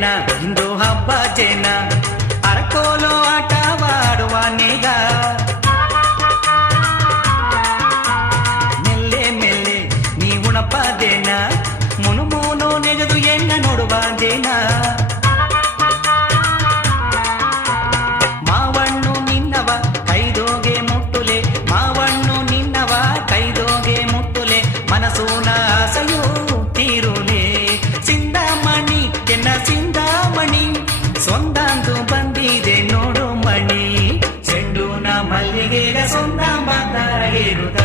ಜೇನ ಇಂದು ಹಬ್ಬ ಜೇನ ಅರಕೋಲು ಆಟವಾಡುವ ನೇಗ ಮೆಲ್ಲೆ ಮೆಲ್ಲೆ ನೀ ಉಣಪದೇನ ಮುನು ಮೂನು ನೆಗೆದು ಎಣ್ಣ ನೋಡುವ ಜೇನ ಮಾವಣ್ಣು ನಿನ್ನವ ಕೈದೋಗೆ ಮುಟ್ಟುಲೆ ಮಾವಣ್ಣು ನಿನ್ನವ ಕೈದೋಗೆ ಮುಟ್ಟುಲೆ ಮನಸೂನ ಆಸೆಯೂ ತೀರುಲೆ ಸಿಂದಾಮಣಿ ಎನ್ನ ಸಿಂದಾಮಣಿ ಸೊಂದಾಂದು ಬಂದಿದೆ ನೋಡು ಮಣಿ ಚೆಂಡುನ ಮಲ್ಲಿಗೆಗ ಸೊಂದ ಮಾತಾಡ ಹೇಳುತ್ತ